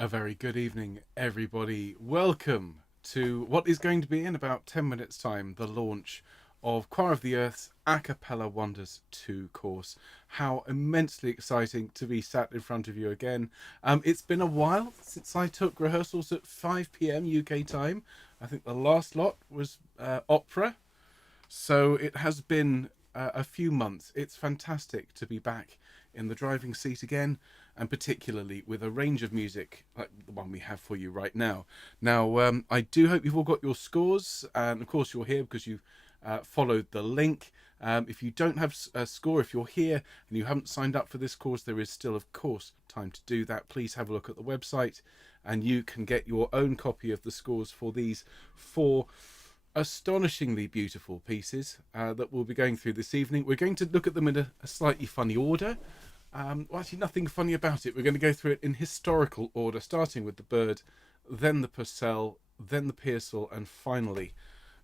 A very good evening, everybody. Welcome to what is going to be in about 10 minutes' time the launch of Choir of the Earth's A Cappella Wonders 2 course. How immensely exciting to be sat in front of you again. It's been a while since I took rehearsals at 5 p.m. UK time. I think the last lot was opera. So it has been a few months. It's fantastic to be back in the driving seat again, and particularly with a range of music like the one we have for you right now. Now, I do hope you've all got your scores, and of course, you're here because you followed the link. If you don't have a score, if you're here and you haven't signed up for this course, there is still, of course, time to do that. Please have a look at the website, and you can get your own copy of the scores for these four astonishingly beautiful pieces that we'll be going through this evening. We're going to look at them in a slightly funny order. Well, actually, nothing funny about it. We're going to go through it in historical order, starting with the bird, then the purcell, then the pearsall, and finally,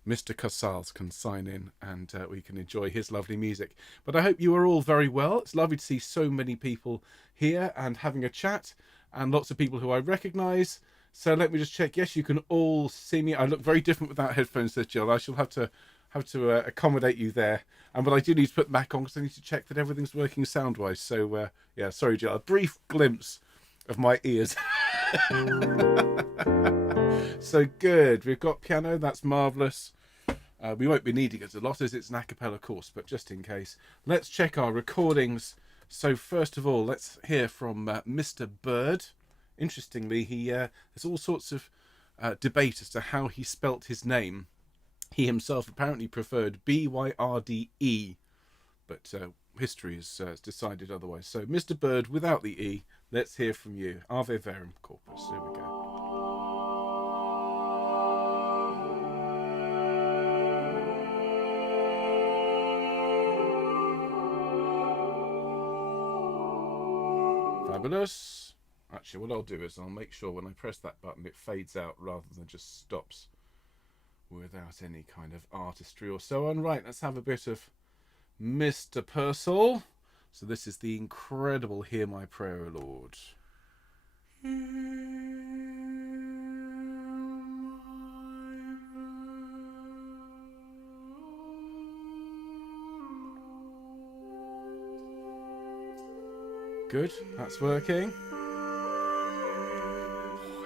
Mr. Casals can sign in and we can enjoy his lovely music. But I hope you are all very well. It's lovely to see so many people here and having a chat, and lots of people who I recognise. So let me just check. Yes, you can all see me. I look very different without headphones, says Jill. I shall have to accommodate you there. But I do need to put them back on because I need to check that everything's working sound-wise. So yeah, sorry, Jill. A brief glimpse of my ears. So good. We've got piano. That's marvellous. We won't be needing it a lot as it's an a cappella course, but just in case, let's check our recordings. So first of all, let's hear from Mr. Bird. Interestingly, there's all sorts of debate as to how he spelt his name. He himself apparently preferred Byrde, but history has decided otherwise. So, Mr. Bird without the E, let's hear from you. Ave Verum Corpus. Here we go. Fabulous. Actually, what I'll do is I'll make sure when I press that button it fades out rather than just stops without any kind of artistry or so on. Right, let's have a bit of Mr. Purcell. So this is the incredible Hear My Prayer, O Lord. Good, that's working.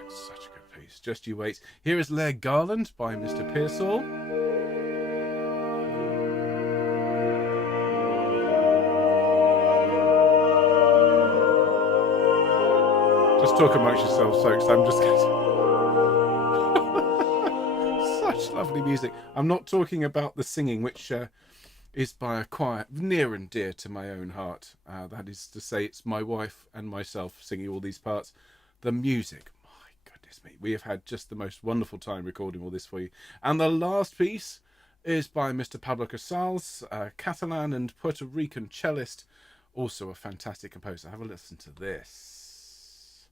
Such a good piece. Just you wait. Here is Leia Garland by Mr. Pearsall. Just talk amongst yourselves, folks. I'm just such lovely music. I'm not talking about the singing, which is by a choir near and dear to my own heart. That is to say, it's my wife and myself singing all these parts. The music, goodness me, we have had just the most wonderful time recording all this for you. And the last piece is by Mr. Pablo Casals, Catalan and Puerto Rican cellist, also a fantastic composer. Have a listen to this.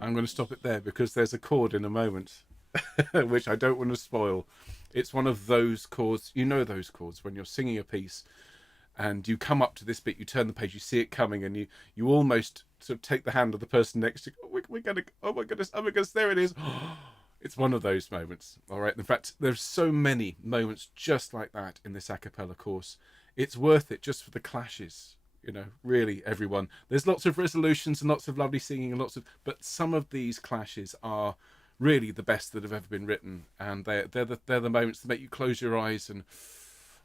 I'm going to stop it there because there's a chord in a moment which I don't want to spoil. It's one of those chords, you know, those chords when you're singing a piece and you come up to this bit, you turn the page, you see it coming, and you almost sort of take the hand of the person next to you. We're going to, oh my goodness, there it is. It's one of those moments. All right. In fact, there's so many moments just like that in this a cappella course. It's worth it just for the clashes. You know, really, everyone. There's lots of resolutions and lots of lovely singing and but some of these clashes are really the best that have ever been written, and they're the moments that make you close your eyes and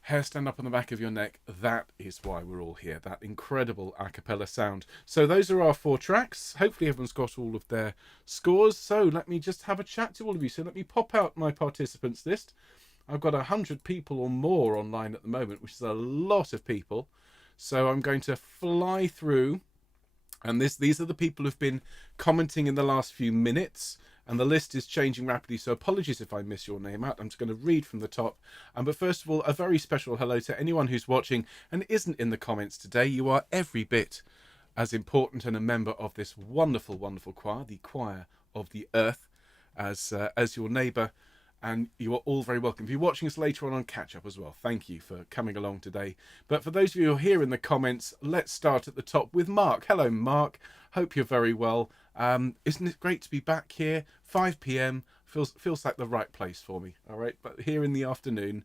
hair stand up on the back of your neck. That is why we're all here. That incredible a cappella sound. So those are our four tracks. Hopefully everyone's got all of their scores. So let me just have a chat to all of you. So let me pop out my participants list. I've got 100 people or more online at the moment, which is a lot of people. So I'm going to fly through, and these are the people who've been commenting in the last few minutes, and the list is changing rapidly, so apologies if I miss your name out. I'm just going to read from the top. But first of all, a very special hello to anyone who's watching and isn't in the comments today. You are every bit as important and a member of this wonderful, wonderful choir, the Choir of the Earth. as your neighbour, and you are all very welcome. If you're watching us later on Catch Up as well, thank you for coming along today. But for those of you who are here in the comments, let's start at the top with Mark. Hello, Mark. Hope you're very well. Isn't it great to be back here? 5 p.m. feels like the right place for me. All right, but here in the afternoon,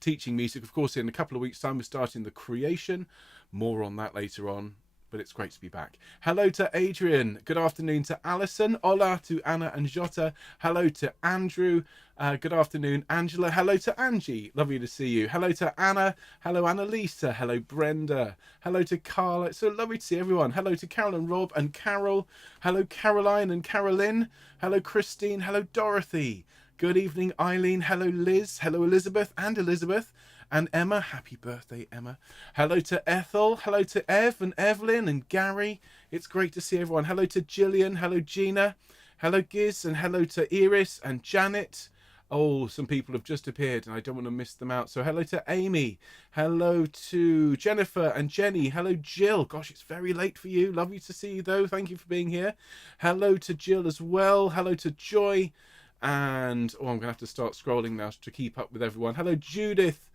teaching music. Of course, in a couple of weeks' time, we're starting the creation. More on that later on. But it's great to be back. Hello to Adrian. Good afternoon to Alison. Hola to Anna and Jota. Hello to Andrew. Good afternoon, Angela. Hello to Angie. Lovely to see you. Hello to Anna. Hello, Annalisa. Hello, Brenda. Hello to Carla. It's so lovely to see everyone. Hello to Carol and Rob and Carol. Hello, Caroline and Carolyn. Hello, Christine. Hello, Dorothy. Good evening, Eileen. Hello, Liz. Hello, Elizabeth and Elizabeth. And Emma, happy birthday, Emma. Hello to Ethel. Hello to Ev and Evelyn and Gary. It's great to see everyone. Hello to Gillian. Hello, Gina. Hello, Giz. And hello to Iris and Janet. Oh, some people have just appeared and I don't want to miss them out. So hello to Amy. Hello to Jennifer and Jenny. Hello, Jill. Gosh, it's very late for you. Lovely to see you, though. Thank you for being here. Hello to Jill as well. Hello to Joy. And, I'm going to have to start scrolling now to keep up with everyone. Hello, Judith.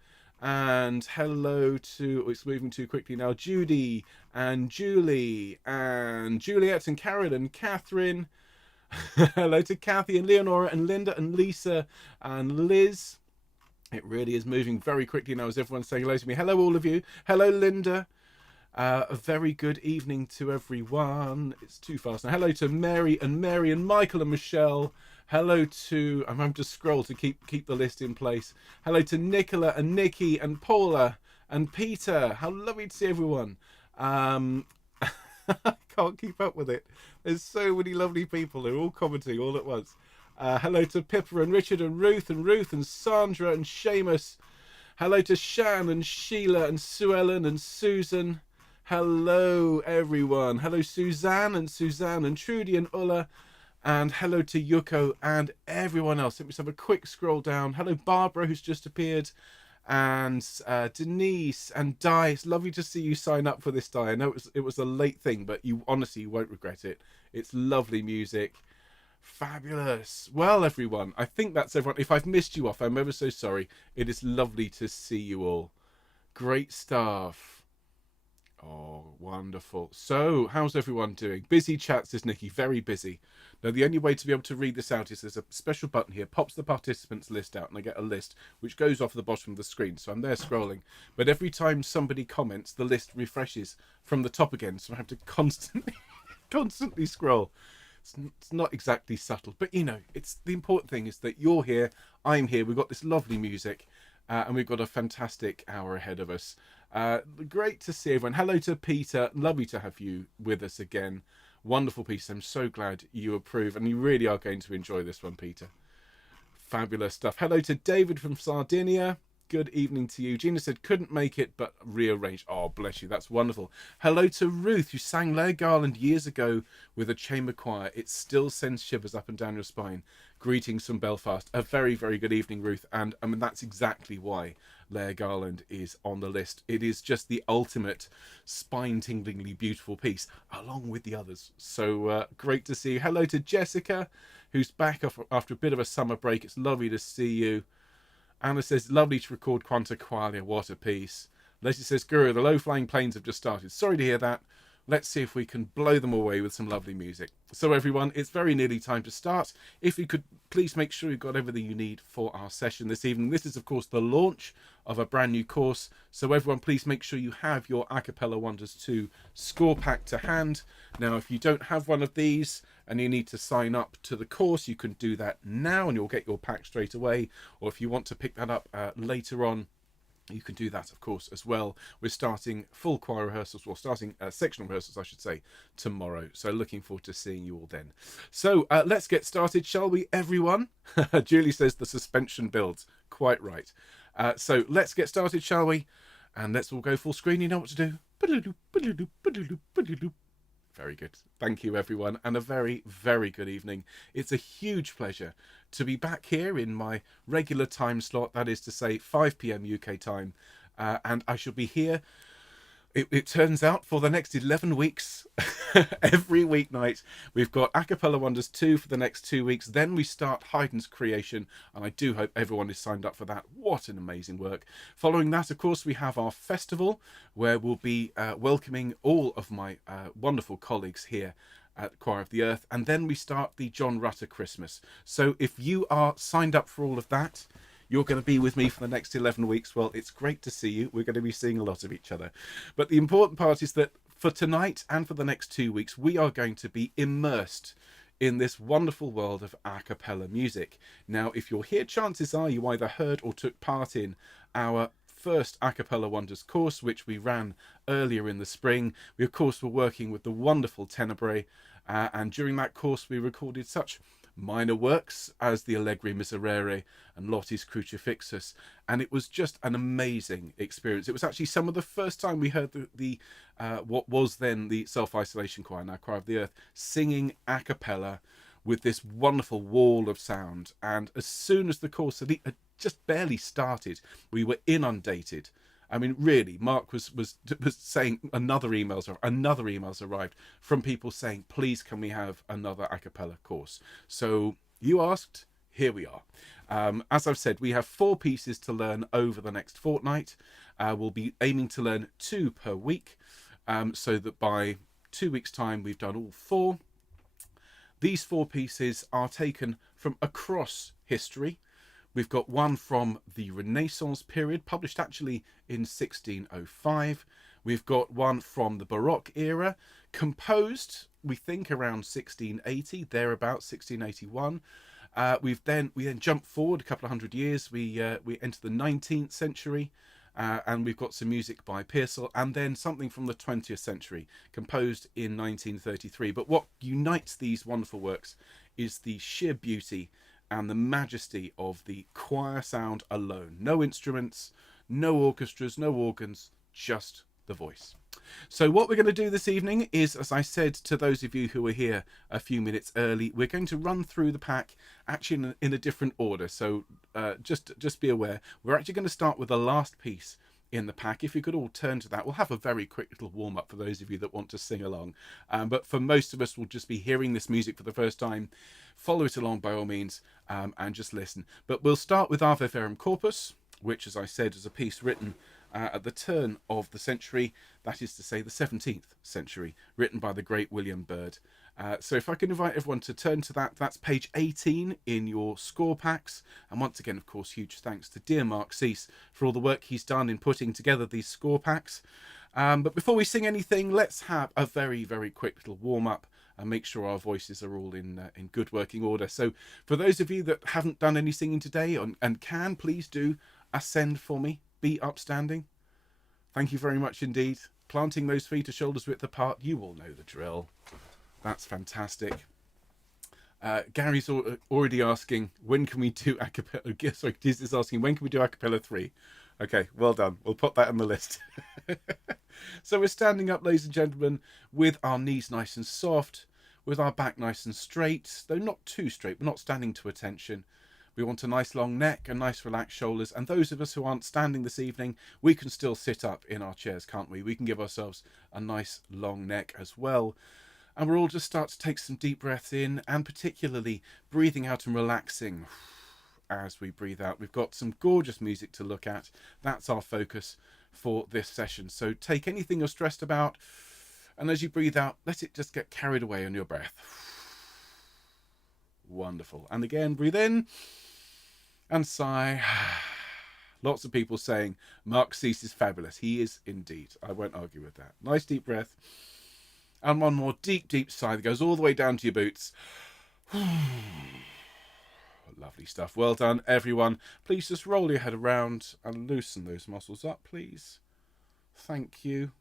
And hello to, it's moving too quickly now, Judy and Julie and Juliet and Karen and Catherine. Hello to Kathy and Leonora and Linda and Lisa and Liz. It really is moving very quickly now as everyone's saying hello to me. Hello, all of you. Hello, Linda. A very good evening to everyone. It's too fast now. Hello to Mary and Michael and Michelle. Hello to, I'm having to scroll to keep the list in place. Hello to Nicola and Nikki and Paula and Peter. How lovely to see everyone. I can't keep up with it. There's so many lovely people. They're all commenting all at once. Hello to Pippa and Richard and Ruth and Sandra and Seamus. Hello to Shan and Sheila and Sue Ellen and Susan. Hello, everyone. Hello, Suzanne and Trudy and Ulla. And hello to Yuko and everyone else. Let me just have a quick scroll down. Hello, Barbara, who's just appeared. And Denise and Di. It's lovely to see you sign up for this, Di. I know it was a late thing, but you honestly won't regret it. It's lovely music. Fabulous. Well, everyone, I think that's everyone. If I've missed you off, I'm ever so sorry. It is lovely to see you all. Great stuff. Oh, wonderful. So, how's everyone doing? Busy chat, says Nikki. Very busy. Now, the only way to be able to read this out is there's a special button here, pops the participants list out, and I get a list, which goes off the bottom of the screen. So I'm there scrolling. But every time somebody comments, the list refreshes from the top again. So I have to constantly scroll. It's not exactly subtle. But, it's the important thing is that you're here, I'm here, we've got this lovely music, and we've got a fantastic hour ahead of us. Great to see everyone. Hello to Peter. Lovely to have you with us again. Wonderful piece. I'm so glad you approve, and you really are going to enjoy this one, Peter. Fabulous stuff. Hello to David from Sardinia. Good evening to you. Gina said couldn't make it, but rearranged. Oh, bless you. That's wonderful. Hello to Ruth, who sang Leia Garland years ago with a chamber choir. It still sends shivers up and down your spine. Greetings from Belfast. A very, very good evening, Ruth. And I mean, that's exactly why Leia Garland is on the list. It is just the ultimate spine-tinglingly beautiful piece, along with the others. So great to see you. Hello to Jessica, who's back after a bit of a summer break. It's lovely to see you. Anna says, lovely to record Quanta Qualia. What a piece. Leslie says, Guru, the low-flying planes have just started. Sorry to hear that. Let's see if we can blow them away with some lovely music. So everyone, it's very nearly time to start. If you could please make sure you've got everything you need for our session this evening. This is, of course, the launch of a brand new course. So everyone, please make sure you have your A Cappella Wonders 2 score pack to hand. Now, if you don't have one of these and you need to sign up to the course, you can do that now and you'll get your pack straight away. Or if you want to pick that up later on, you can do that, of course, as well. We're starting full choir rehearsals, or starting sectional rehearsals, I should say, tomorrow. So looking forward to seeing you all then. So let's get started, shall we, everyone? Julie says the suspension builds. Quite right. So let's get started, shall we? And let's all go full screen. You know what to do. Very good. Thank you, everyone, and a very, very good evening. It's a huge pleasure to be back here in my regular time slot, that is to say 5 p.m. UK time, and I shall be here It turns out for the next 11 weeks, every weeknight, we've got A Cappella Wonders 2 for the next 2 weeks. Then we start Haydn's Creation, and I do hope everyone is signed up for that. What an amazing work. Following that, of course, we have our festival, where we'll be welcoming all of my wonderful colleagues here at Choir of the Earth. And then we start the John Rutter Christmas. So if you are signed up for all of that, you're going to be with me for the next 11 weeks. Well, it's great to see you. We're going to be seeing a lot of each other. But the important part is that for tonight and for the next 2 weeks, we are going to be immersed in this wonderful world of a cappella music. Now, if you're here, chances are you either heard or took part in our first A Cappella Wonders course, which we ran earlier in the spring. We, of course, were working with the wonderful Tenebrae, and during that course, we recorded such minor works as the Allegri Miserere and Lotti's Crucifixus, and it was just an amazing experience. It was actually some of the first time we heard the what was then the Self-Isolation Choir, now Choir of the Earth, singing a cappella with this wonderful wall of sound. And as soon as the course had just barely started, we were inundated. I mean, really, Mark was saying another emails arrived from people saying, please, can we have another a cappella course? So you asked, here we are. As I've said, we have 4 pieces to learn over the next fortnight. We'll be aiming to learn 2 per week, so that by 2 weeks' time, we've done all 4. These 4 pieces are taken from across history. We've got one from the Renaissance period, published actually in 1605. We've got one from the Baroque era, composed, we think, around 1680, thereabouts, 1681. We then jump forward a couple of hundred years. We enter the 19th century, and we've got some music by Pearsall, and then something from the 20th century, composed in 1933. But what unites these wonderful works is the sheer beauty and the majesty of the choir sound alone. No instruments, no orchestras, no organs, just the voice. So what we're going to do this evening is, as I said to those of you who were here a few minutes early, we're going to run through the pack actually in a different order. So just be aware, we're actually going to start with the last piece in the pack. If you could all turn to that, we'll have a very quick little warm-up for those of you that want to sing along. But for most of us, we'll just be hearing this music for the first time. Follow it along by all means, and just listen. But we'll start with Ave Verum Corpus, which, as I said, is a piece written at the turn of the century, that is to say the 17th century, written by the great William Byrd. So if I can invite everyone to turn to that, that's page 18 in your score packs. And once again, of course, huge thanks to dear Mark Cease for all the work he's done in putting together these score packs. But before we sing anything, let's have a very, very quick little warm-up and make sure our voices are all in good working order. So for those of you that haven't done any singing today and can, please do ascend for me. Be upstanding. Thank you very much indeed. Planting those feet are shoulders width apart. You all know the drill. That's fantastic. Gary's already asking, when can we do a cappella? Sorry, Diz is asking, when can we do a cappella 3? Okay, well done. We'll put that on the list. So we're standing up, ladies and gentlemen, with our knees nice and soft, with our back nice and straight, though not too straight. We're not standing to attention. We want a nice long neck and nice relaxed shoulders. And those of us who aren't standing this evening, we can still sit up in our chairs, can't we? We can give ourselves a nice long neck as well. And we'll all just start to take some deep breaths in, and particularly breathing out and relaxing as we breathe out. We've got some gorgeous music to look at. That's our focus for this session. So take anything you're stressed about, and as you breathe out, let it just get carried away on your breath. Wonderful. And again, breathe in and sigh. Lots of people saying Mark Cease is fabulous. He is indeed. I won't argue with that. Nice deep breath. And one more deep, deep sigh that goes all the way down to your boots. Lovely stuff. Well done, everyone. Please just roll your head around and loosen those muscles up, please. Thank you.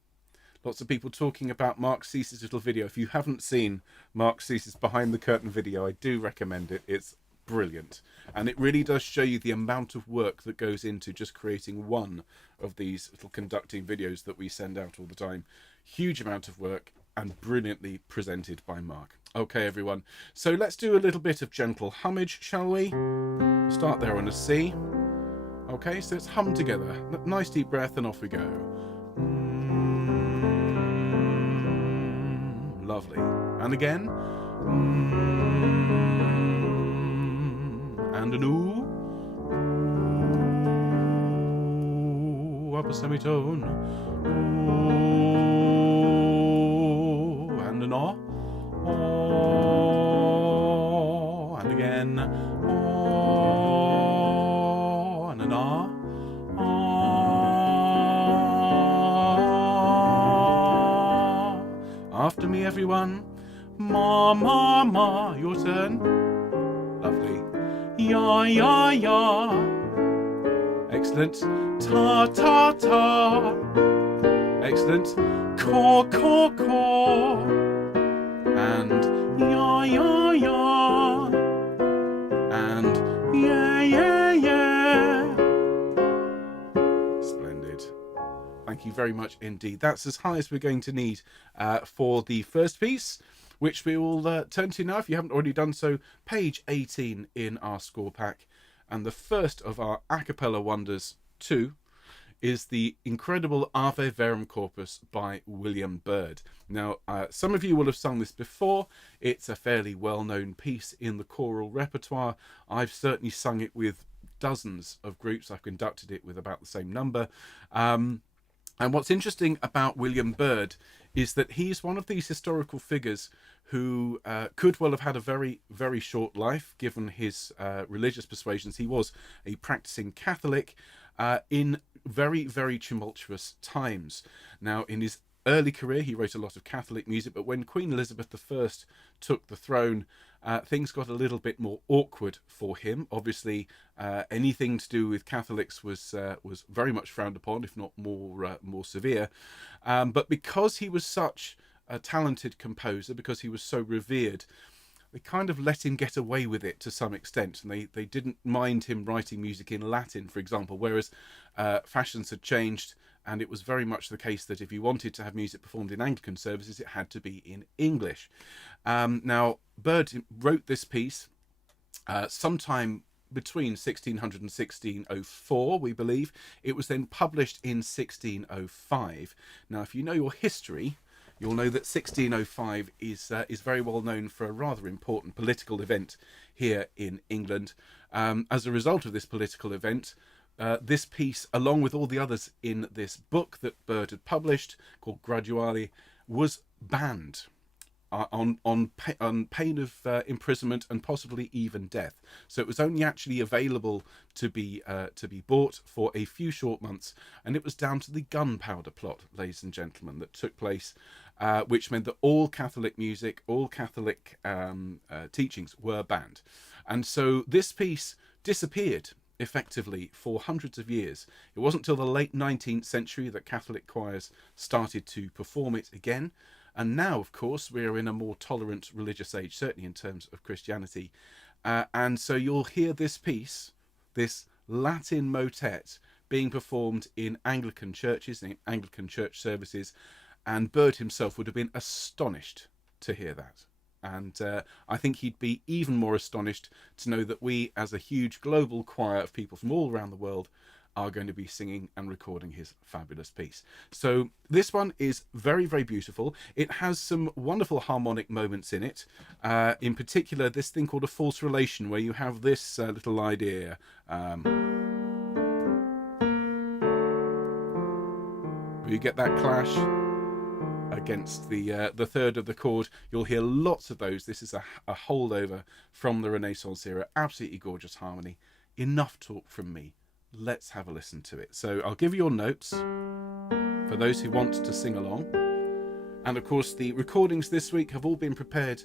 Lots of people talking about Mark Cease's little video. If you haven't seen Mark Cease's behind the curtain video, I do recommend it. It's brilliant. And it really does show you the amount of work that goes into just creating one of these little conducting videos that we send out all the time. Huge amount of work and brilliantly presented by Mark. Okay, everyone. So let's do a little bit of gentle hummage, shall we? Start there on a C. Okay, so let's hum together. Nice deep breath and off we go. Lovely. And again. And an ooh. Ooh, upper semitone. Ooh, and an ah. Oh, and again. Oh, and an ah. Ah. After me, everyone. Ma, ma, ma. Your turn. Lovely. Ya, ya, ya. Excellent. Ta, ta, ta. Excellent. Caw, caw, caw. And ya, ya, ya. And yeah, yeah, yeah. Splendid. Thank you very much indeed. That's as high as we're going to need for the first piece, which we will turn to now. If you haven't already done so, page 18 in our score pack. And the first of our a cappella wonders 2 is the incredible Ave Verum Corpus by William Byrd. Now, some of you will have sung this before. It's a fairly well-known piece in the choral repertoire. I've certainly sung it with dozens of groups. I've conducted it with about the same number. And what's interesting about William Byrd is that he's one of these historical figures who could well have had a very, very short life, given his religious persuasions. He was a practicing Catholic in very, very tumultuous times. Now, in his early career, he wrote a lot of Catholic music, but when Queen Elizabeth I took the throne, things got a little bit more awkward for him. Obviously, anything to do with Catholics was very much frowned upon, if not more severe. But because he was such a talented composer, because he was so revered, they kind of let him get away with it to some extent, and they didn't mind him writing music in Latin, for example, whereas fashions had changed, and it was very much the case that if you wanted to have music performed in Anglican services, it had to be in English. Now, Byrd wrote this piece sometime between 1600 and 1604, we believe. It was then published in 1605. Now, if you know your history, you'll know that 1605 is very well known for a rather important political event here in England. As a result of this political event, this piece, along with all the others in this book that Byrd had published, called Graduali, was banned on pain of imprisonment and possibly even death. So it was only actually available to be bought for a few short months, and it was down to the gunpowder plot, ladies and gentlemen, that took place, which meant that all Catholic music, all Catholic teachings were banned. And so this piece disappeared effectively for hundreds of years. It wasn't until the late 19th century that Catholic choirs started to perform it again. And now, of course, we're in a more tolerant religious age, certainly in terms of Christianity. And so you'll hear this piece, this Latin motet, being performed in Anglican churches, in Anglican church services. And Byrd himself would have been astonished to hear that. And I think he'd be even more astonished to know that we, as a huge global choir of people from all around the world, are going to be singing and recording his fabulous piece. So this one is very, very beautiful. It has some wonderful harmonic moments in it. In particular, this thing called a false relation, where you have this little idea. You get that clash against the third of the chord. You'll hear lots of those. This is a holdover from the Renaissance era. Absolutely gorgeous harmony. Enough talk from me. Let's have a listen to it. So I'll give you your notes for those who want to sing along. And of course, the recordings this week have all been prepared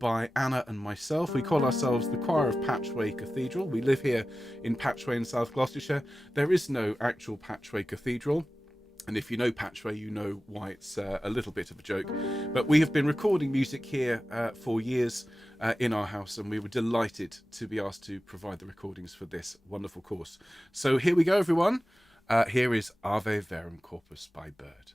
by Anna and myself. We call ourselves the Choir of Patchway Cathedral. We live here in Patchway in South Gloucestershire. There is no actual Patchway Cathedral. And if you know Patchway, you know why it's a little bit of a joke. But we have been recording music here for years in our house, and we were delighted to be asked to provide the recordings for this wonderful course. So here we go, everyone. Here is Ave Verum Corpus by Byrd.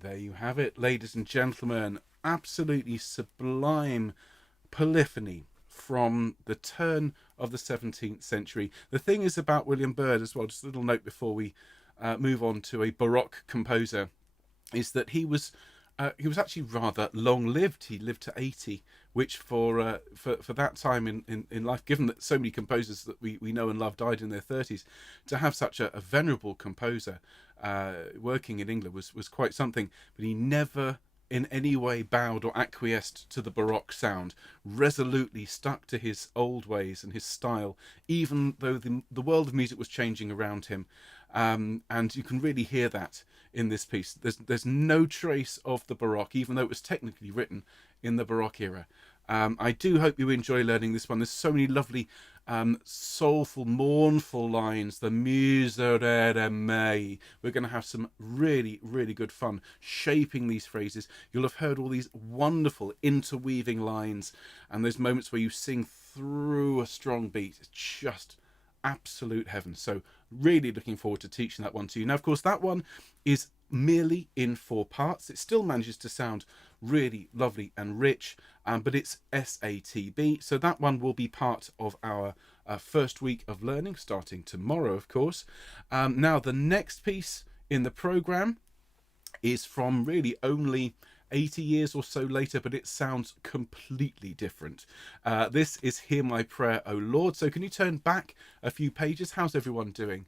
There you have it, ladies and gentlemen. Absolutely sublime polyphony from the turn of the 17th century. The thing is about William Byrd as well, just a little note before we move on to a Baroque composer, is that he was actually rather long-lived. He lived to 80, which for that time in life, given that so many composers that we know and love died in their 30s, to have such a venerable composer working in England was quite something. But he never in any way bowed or acquiesced to the Baroque sound, resolutely stuck to his old ways and his style, even though the world of music was changing around him. And you can really hear that in this piece. There's no trace of the Baroque, even though it was technically written in the Baroque era. I do hope you enjoy learning this one. There's so many lovely, soulful, mournful lines. The miserere mei. We're going to have some really, really good fun shaping these phrases. You'll have heard all these wonderful interweaving lines and those moments where you sing through a strong beat. It's just absolute heaven. So really looking forward to teaching that one to you. Now, of course, that one is merely in 4 parts. It still manages to sound really lovely and rich, but it's SATB. So that one will be part of our first week of learning, starting tomorrow, of course. Now, the next piece in the programme is from really only 80 years or so later, but it sounds completely different. This is Hear My Prayer, O Lord. So can you turn back a few pages? How's everyone doing?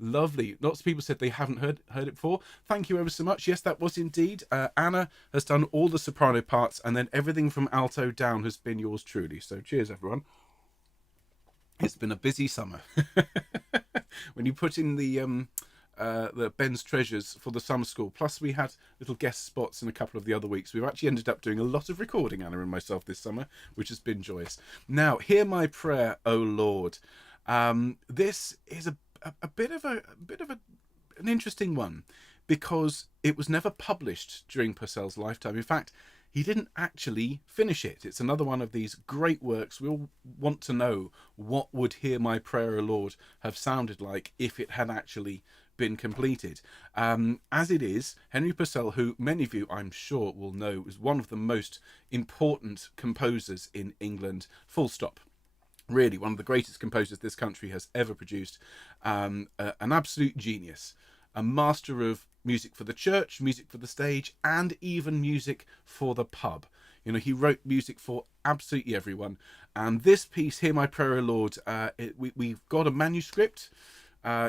Lovely. Lots of people said they haven't heard it before. Thank you ever so much. Yes, that was indeed. Anna has done all the soprano parts, and then everything from alto down has been yours truly. So cheers, everyone. It's been a busy summer. When you put in the Ben's Treasures for the summer school, plus we had little guest spots in a couple of the other weeks, we've actually ended up doing a lot of recording, Anna and myself, this summer, which has been joyous. Now, Hear My Prayer, O Lord. This is a bit of an interesting one, because it was never published during Purcell's lifetime. In fact, he didn't actually finish it. It's another one of these great works. We all want to know, what would Hear My Prayer, O Lord have sounded like if it had actually been completed. As it is, Henry Purcell, who many of you I'm sure will know, was one of the most important composers in England, full stop. Really one of the greatest composers this country has ever produced. An absolute genius, a master of music for the church, music for the stage, and even music for the pub. You know, he wrote music for absolutely everyone. And this piece, Hear My Prayer, O Lord, we've got a manuscript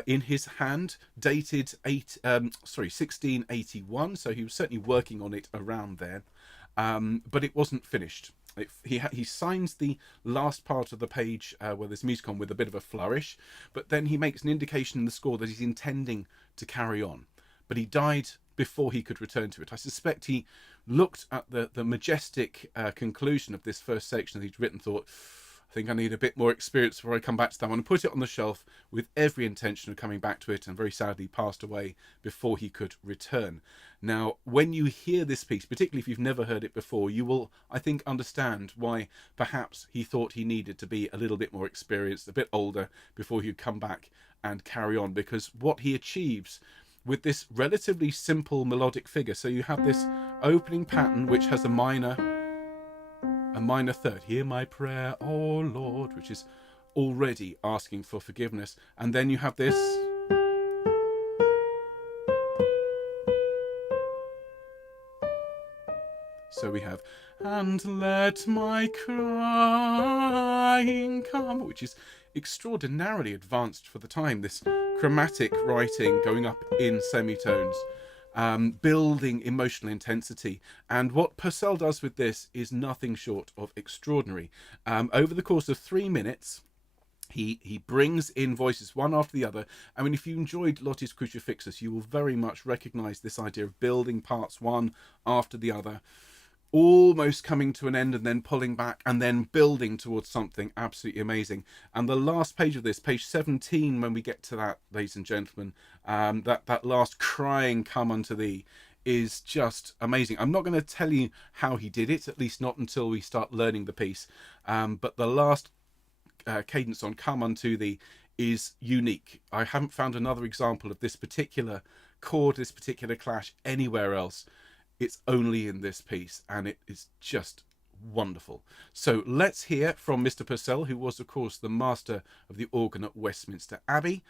in his hand, dated 1681. So he was certainly working on it around there, but it wasn't finished. He signs the last part of the page where there's music on with a bit of a flourish, but then he makes an indication in the score that he's intending to carry on. But he died before he could return to it. I suspect he looked at the majestic conclusion of this first section that he'd written, thought, I think I need a bit more experience before I come back to that one, and put it on the shelf with every intention of coming back to it, and very sadly passed away before he could return. Now, when you hear this piece, particularly if you've never heard it before, you will, I think, understand why perhaps he thought he needed to be a little bit more experienced, a bit older, before he'd come back and carry on, because what he achieves with this relatively simple melodic figure, so you have this opening pattern which has a minor third, Hear My Prayer, O Lord, which is already asking for forgiveness, and then you have this so we have, and let my crying come, which is extraordinarily advanced for the time, this chromatic writing going up in semitones, building emotional intensity. And what Purcell does with this is nothing short of extraordinary. Over the course of 3 minutes, he brings in voices one after the other. I mean, if you enjoyed Lottie's Crucifixus, you will very much recognise this idea of building parts one after the other, almost coming to an end and then pulling back and then building towards something absolutely amazing. And the last page of this, page 17, when we get to that, ladies and gentlemen, that last crying come unto thee, is just amazing. I'm not going to tell you how he did it, at least not until we start learning the piece, but the last cadence on come unto thee is unique. I haven't found another example of this particular record this particular clash anywhere else. It's only in this piece, and it is just wonderful. So let's hear from Mr. Purcell, who was, of course, the master of the organ at Westminster Abbey,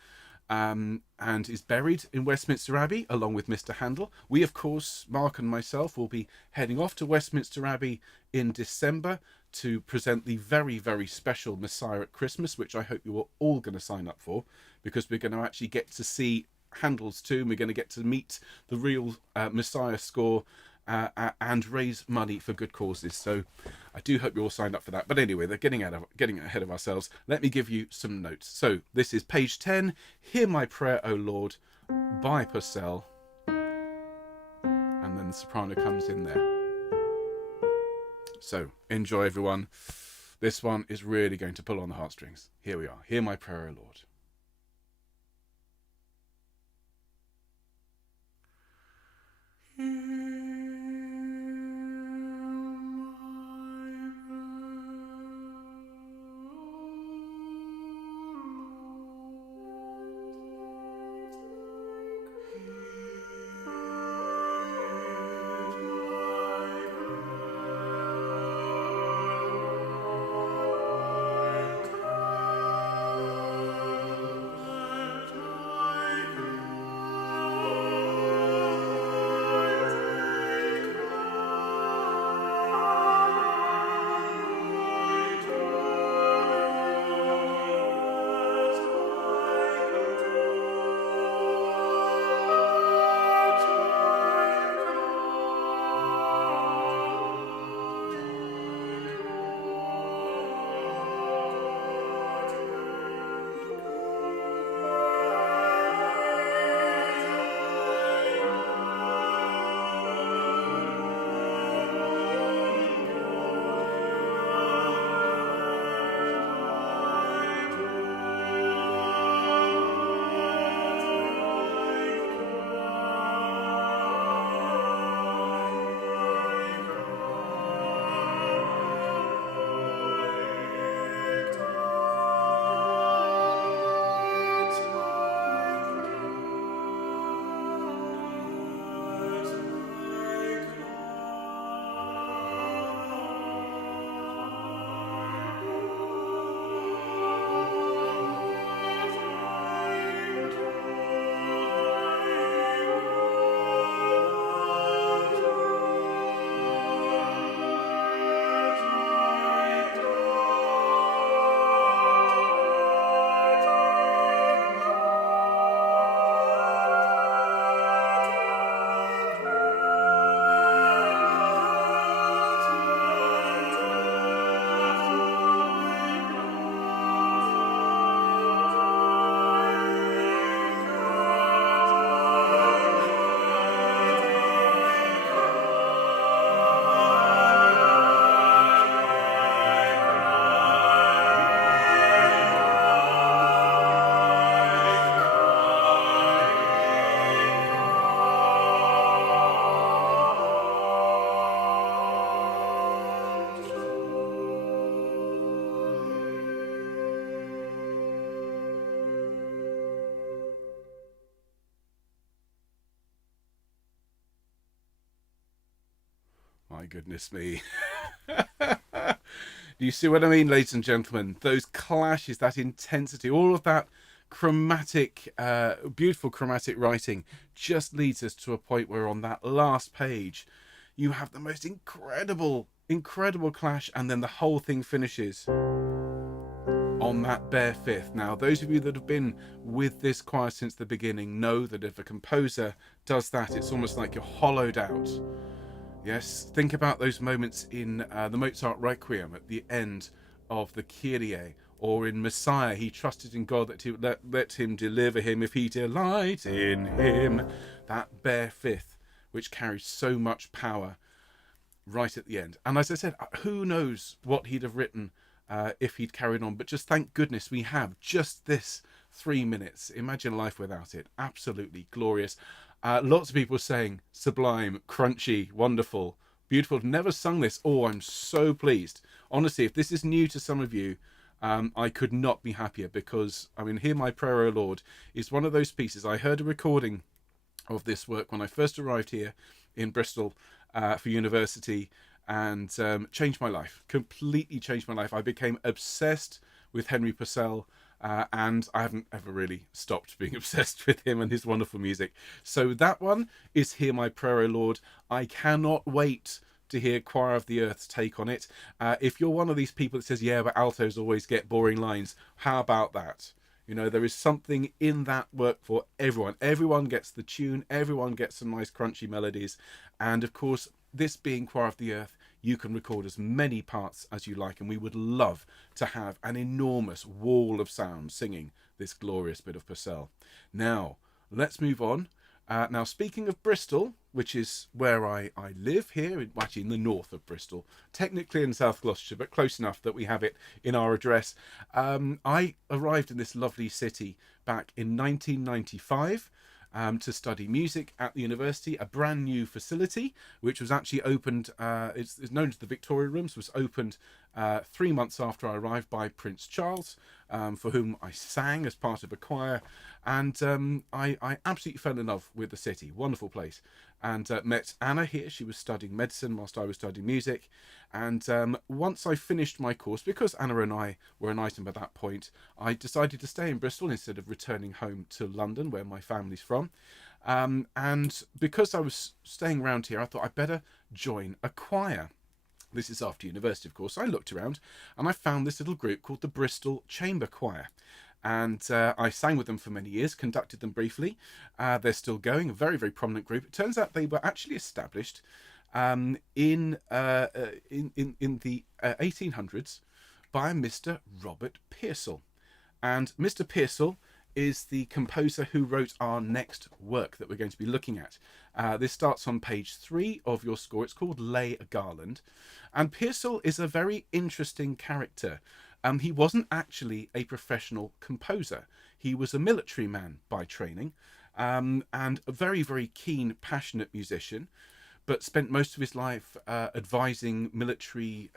and is buried in Westminster Abbey along with Mr. Handel. We, of course, Mark and myself, will be heading off to Westminster Abbey in December to present the very, very special Messiah at Christmas, which I hope you are all going to sign up for, because we're going to actually get to see Handel's tomb. We're going to get to meet the real Messiah score and raise money for good causes. So I do hope you all signed up for that. But anyway, they're getting ahead of ourselves. Let me give you some notes. So this is page 10, Hear My Prayer, O Lord, by Purcell. And then the soprano comes in there. So enjoy, everyone. This one is really going to pull on the heartstrings. Here we are. Hear my prayer, O Lord. My goodness me. Do you see what I mean, ladies and gentlemen? Those clashes, that intensity, all of that chromatic, beautiful chromatic writing just leads us to a point where on that last page, you have the most incredible clash, and then the whole thing finishes on that bare fifth. Now, those of you that have been with this choir since the beginning know that if a composer does that, it's almost like you're hollowed out. Yes, think about those moments in the Mozart Requiem at the end of the Kyrie, or in Messiah, he trusted in God that he would let him deliver him if he delight in him. That bare fifth, which carries so much power right at the end. And as I said, who knows what he'd have written if he'd carried on, but just thank goodness we have just this 3 minutes. Imagine life without it. Absolutely glorious. Lots of people saying sublime, crunchy, wonderful, beautiful. Never sung this. Oh, I'm so pleased. Honestly, if this is new to some of you, I could not be happier, because I mean, Hear My Prayer, O Lord is one of those pieces. I heard a recording of this work when I first arrived here in Bristol for university, and changed my life, completely changed my life. I became obsessed with Henry Purcell, and I haven't ever really stopped being obsessed with him and his wonderful music. So that one is Hear My Prayer, O Lord. I cannot wait to hear Choir of the Earth's take on it. If you're one of these people that says, yeah, but altos always get boring lines, how about that? You know, there is something in that work for everyone. Everyone gets the tune, everyone gets some nice crunchy melodies. And of course, this being Choir of the Earth, you can record as many parts as you like. And we would love to have an enormous wall of sound singing this glorious bit of Purcell. Now, let's move on. Now, speaking of Bristol, which is where I live here, actually in the north of Bristol, technically in South Gloucestershire, but close enough that we have it in our address. I arrived in this lovely city back in 1995 to study music at the university, a brand new facility, which was actually opened, it's known as the Victoria Rooms, was opened 3 months after I arrived by Prince Charles, for whom I sang as part of a choir. And I absolutely fell in love with the city. Wonderful place. And met Anna here. She was studying medicine whilst I was studying music. And once I finished my course, because Anna and I were an item at that point, I decided to stay in Bristol instead of returning home to London, where my family's from. And because I was staying around here, I thought I'd better join a choir. This is after university, of course. I looked around and I found this little group called the Bristol Chamber Choir. And I sang with them for many years, conducted them briefly. They're still going, a very, very prominent group. It turns out they were actually established in the 1800s by Mr. Robert Pearsall. And Mr. Pearsall is the composer who wrote our next work that we're going to be looking at. This starts on page 3 of your score. It's called Leia Garland. And Pearsall is a very interesting character. He wasn't actually a professional composer. He was a military man by training, and a very, very keen, passionate musician, but spent most of his life advising military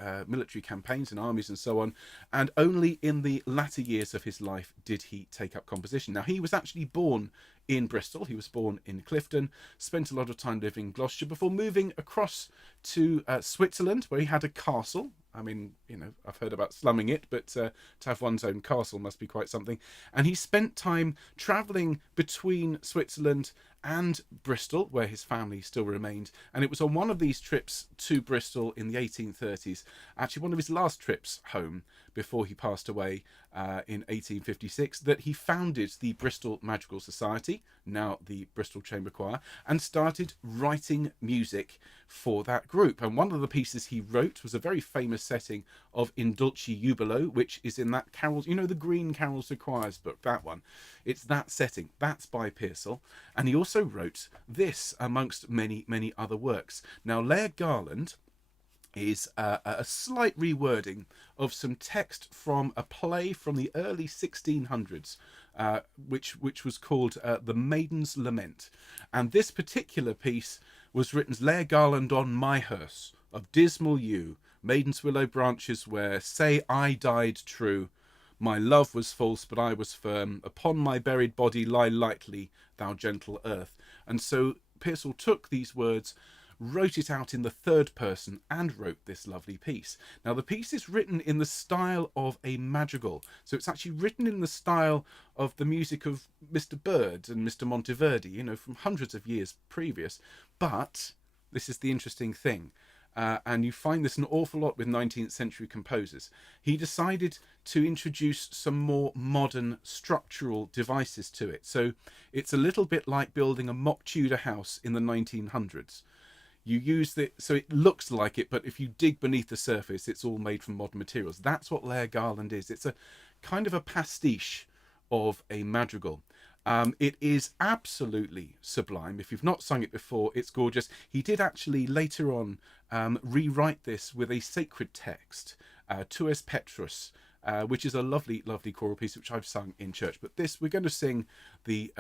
campaigns and armies and so on. And only in the latter years of his life did he take up composition. Now, he was actually born in Bristol. He was born in Clifton, spent a lot of time living in Gloucestershire before moving across to Switzerland, where he had a castle. I mean, you know, I've heard about slumming it, but to have one's own castle must be quite something. And he spent time travelling between Switzerland and Bristol, where his family still remained. And it was on one of these trips to Bristol in the 1830s, actually one of his last trips home before he passed away in 1856, that he founded the Bristol Madrigal Society, now the Bristol Chamber Choir, and started writing music for that group. And one of the pieces he wrote was a very famous setting of In Dulce Jubilo, which is in that carols, you know, the Green Carols to Choirs book, that one. It's that setting. That's by Pearsall. And he also wrote this, amongst many, many other works. Now, Leia Garland is a slight rewording of some text from a play from the early 1600s, which was called The Maiden's Lament. And this particular piece was written as Leia Garland on my hearse of dismal yew, maiden's willow branches where, say I died true, my love was false but I was firm, upon my buried body lie lightly, thou gentle earth. And so Pearsall took these words, wrote it out in the third person, and wrote this lovely piece. Now, the piece is written in the style of a madrigal, so it's actually written in the style of the music of Mr. Byrd and Mr. Monteverdi, you know, from hundreds of years previous. But this is the interesting thing, and you find this an awful lot with 19th century composers. He decided to introduce some more modern structural devices to it. So it's a little bit like building a mock Tudor house in the 1900s. You use the, so it looks like it, but if you dig beneath the surface, it's all made from modern materials. That's what Leia Garland is. It's a kind of a pastiche of a madrigal. It is absolutely sublime. If you've not sung it before, it's gorgeous. He did actually later on rewrite this with a sacred text, Tues Petrus, which is a lovely, lovely choral piece which I've sung in church. But this, we're going to sing the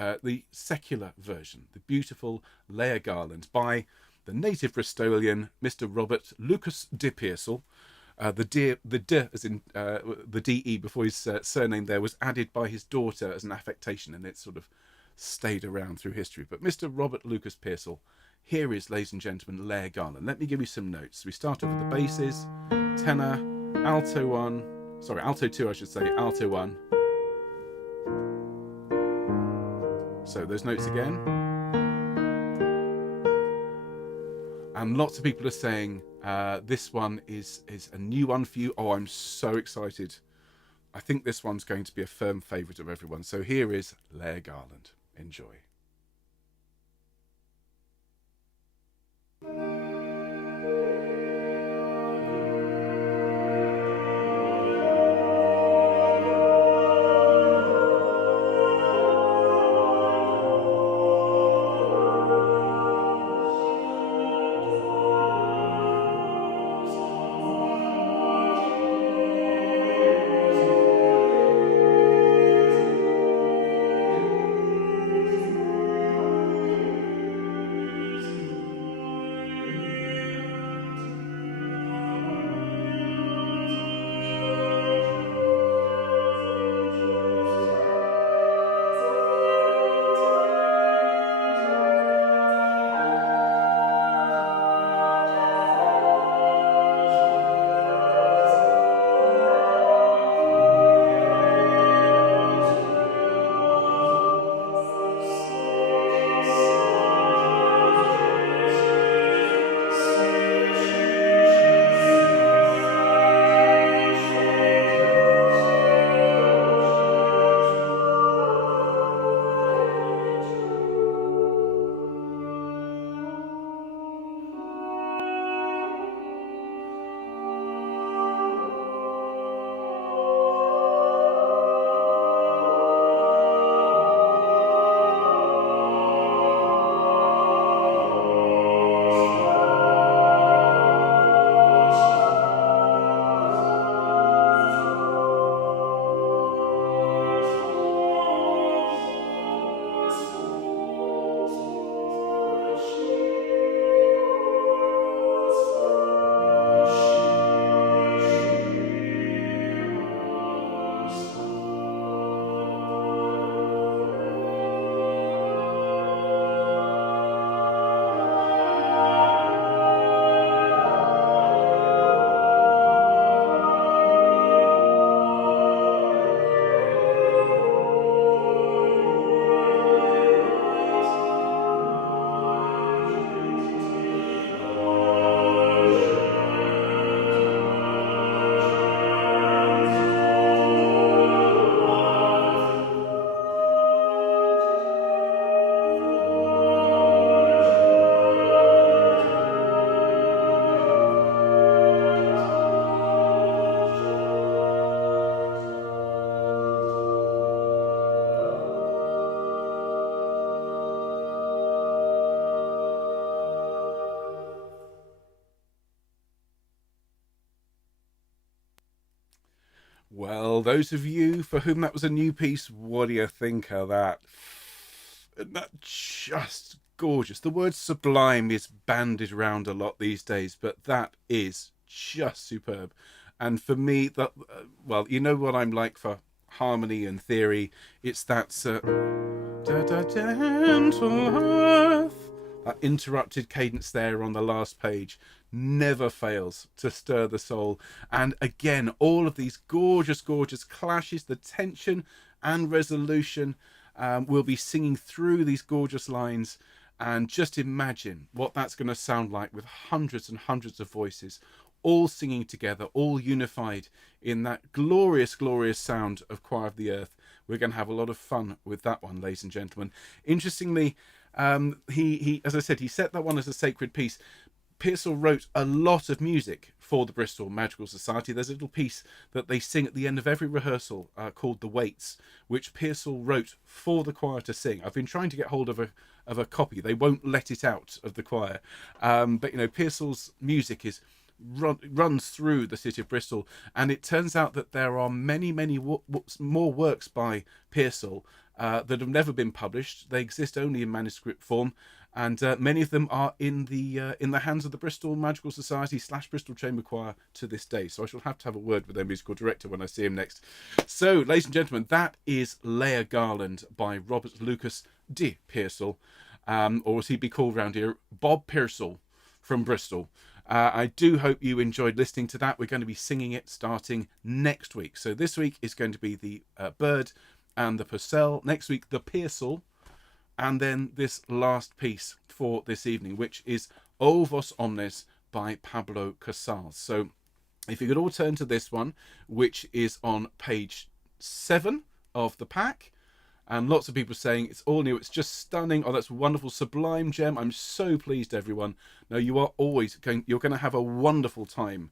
secular version, the beautiful Leia Garland by the native Bristolian, Mr. Robert Lucas de Pearsall. The D as in the DE before his surname there was added by his daughter as an affectation, and it's sort of stayed around through history. But Mr. Robert Lucas Pearsall, here is, ladies and gentlemen, Leia Garland. Let me give you some notes. We start off with the basses, tenor, alto 2 I should say, alto 1. So those notes again. And lots of people are saying this one is a new one for you. Oh, I'm so excited. I think this one's going to be a firm favourite of everyone. So here is Leia Garland. Enjoy. Well, those of you for whom that was a new piece, what do you think of that? Isn't that just gorgeous? The word sublime is bandied around a lot these days, but that is just superb. And for me, that well, you know what I'm like for harmony and theory. It's that gentle earth, that interrupted cadence there on the last page never fails to stir the soul. And again, all of these gorgeous clashes, the tension and resolution. We'll be singing through these gorgeous lines, and just imagine what that's going to sound like with hundreds and hundreds of voices all singing together, all unified in that glorious sound of Choir of the Earth. We're going to have a lot of fun with that one, ladies and gentlemen. Interestingly, he as I said, he set that one as a sacred piece. Pearsall wrote a lot of music for the Bristol Magical Society. There's a little piece that they sing at the end of every rehearsal called The Waits, which Pearsall wrote for the choir to sing. I've been trying to get hold of a copy. They won't let it out of the choir. But you know, Pearsall's music runs through the city of Bristol, and it turns out that there are many more works by Pearsall that have never been published. They exist only in manuscript form, and many of them are in the hands of the Bristol Magical Society / Bristol Chamber Choir to this day. So I shall have to have a word with their musical director when I see him next. So, ladies and gentlemen, that is Leia Garland by Robert Lucas de Pearsall, or as he'd be called round here, Bob Pearsall from Bristol. I do hope you enjoyed listening to that. We're going to be singing it starting next week. So this week is going to be the Bird and the Purcell. Next week, the Pearsall. And then this last piece for this evening, which is O Vos Omnes by Pablo Casals. So if you could all turn to this one, which is on page 7 of the pack. And lots of people saying it's all new, it's just stunning. Oh, that's a wonderful, sublime gem. I'm so pleased, everyone. Now, you're going to have a wonderful time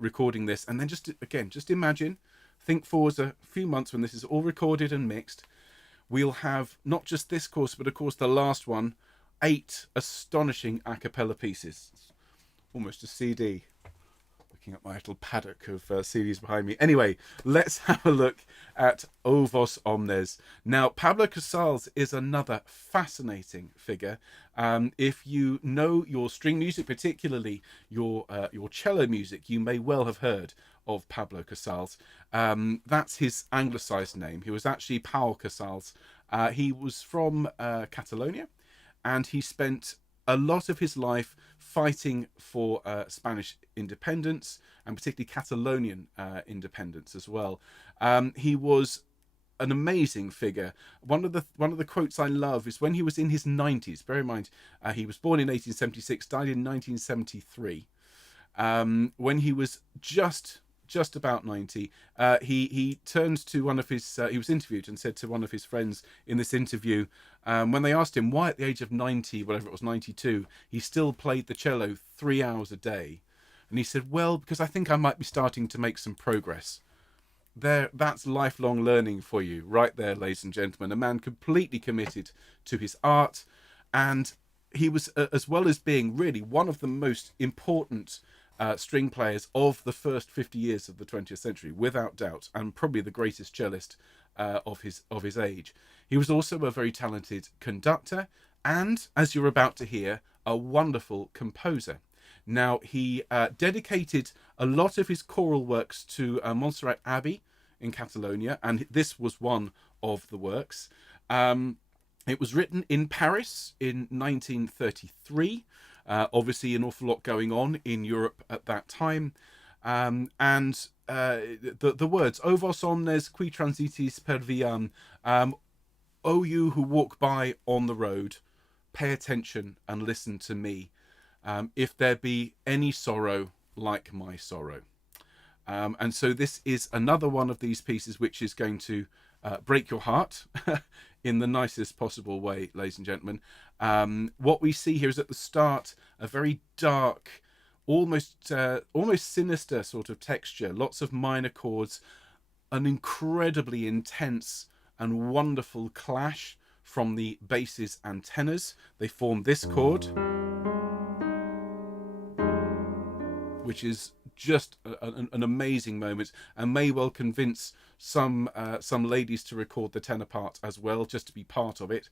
recording this. And then just imagine, think forward a few months when this is all recorded and mixed. We'll have not just this course, but of course the last one, 8 astonishing a cappella pieces. Almost a CD. Looking at my little paddock of CDs behind me. Anyway, let's have a look at O Vos Omnes. Now, Pablo Casals is another fascinating figure. If you know your string music, particularly your cello music, you may well have heard of Pablo Casals. That's his anglicised name. He was actually Pau Casals. He was from Catalonia, and he spent a lot of his life fighting for Spanish independence, and particularly Catalonian independence as well. He was an amazing figure. One of the quotes I love is when he was in his 90s. Bear in mind, he was born in 1876, died in 1973. When he was just about 90, he turned to one of his, he was interviewed and said to one of his friends in this interview, when they asked him why at the age of 90, whatever it was, 92, he still played the cello 3 hours a day. And he said, well, because I think I might be starting to make some progress. That's lifelong learning for you right there, ladies and gentlemen. A man completely committed to his art. And he was, as well as being really one of the most important string players of the first 50 years of the 20th century, without doubt, and probably the greatest cellist of his age. He was also a very talented conductor, and, as you're about to hear, a wonderful composer. Now, he dedicated a lot of his choral works to Montserrat Abbey in Catalonia, and this was one of the works. It was written in Paris in 1933. Obviously, an awful lot going on in Europe at that time. And the words, O vos omnes qui transitis per viam, O you who walk by on the road, pay attention and listen to me. If there be any sorrow like my sorrow. And so this is another one of these pieces which is going to break your heart in the nicest possible way, ladies and gentlemen. What we see here is at the start a very dark, almost sinister sort of texture, lots of minor chords, an incredibly intense and wonderful clash from the basses and tenors. They form this chord, which is just an amazing moment, and may well convince some ladies to record the tenor part as well, just to be part of it.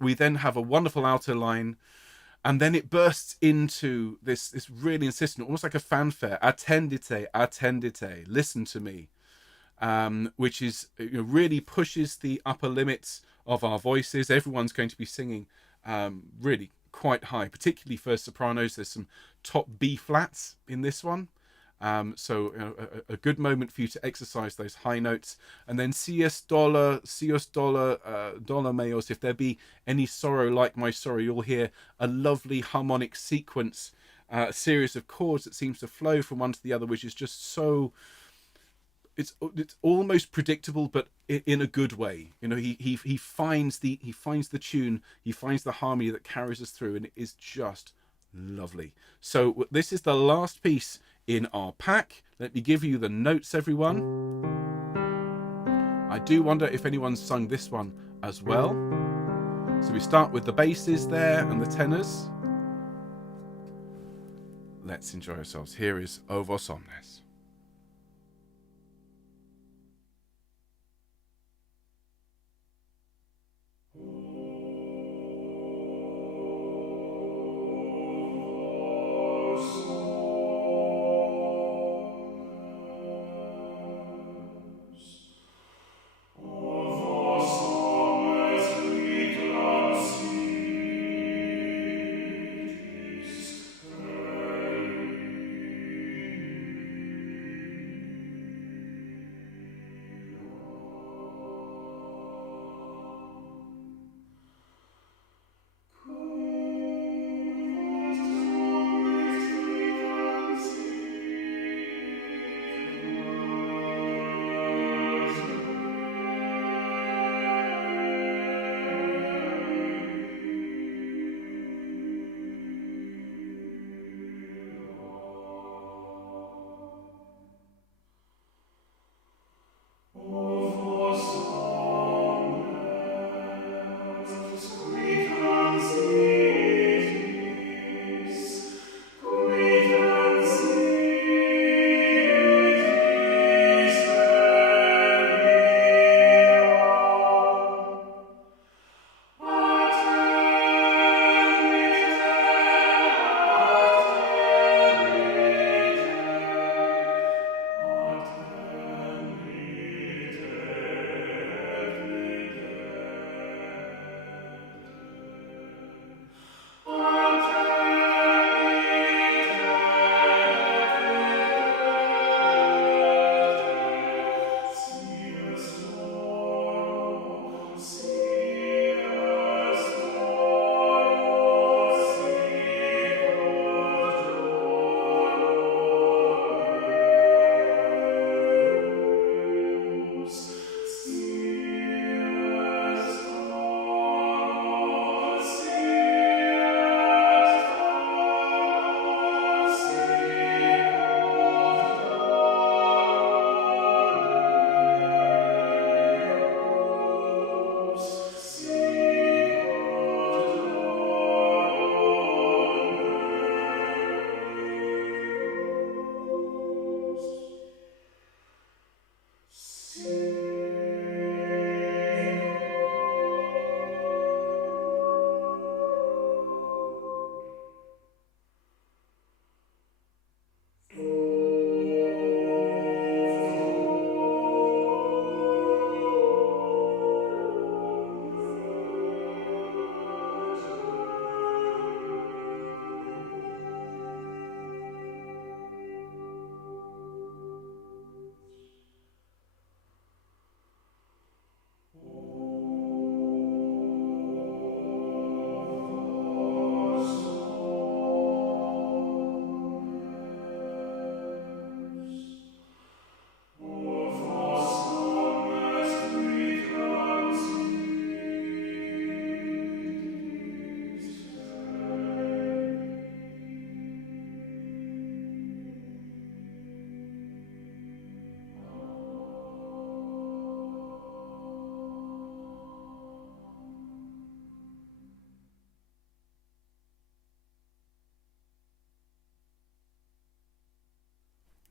We then have a wonderful alto line, and then it bursts into this really insistent, almost like a fanfare, attendite, attendite, listen to me, which is, really pushes the upper limits of our voices. Everyone's going to be singing really quite high, particularly for sopranos. There's some top B flats in this one, so a good moment for you to exercise those high notes. And then sios dolor dolor meos, if there be any sorrow like my sorrow. You'll hear a lovely harmonic sequence, a series of chords that seems to flow from one to the other, which is just so, it's almost predictable, but in a good way. He finds the tune, he finds the harmony that carries us through, and it is just lovely. So this is the last piece in our pack. Let me give you the notes, everyone. I do wonder if anyone's sung this one as well. So we start with the basses there and the tenors. Let's enjoy ourselves. Here is O vos omnes.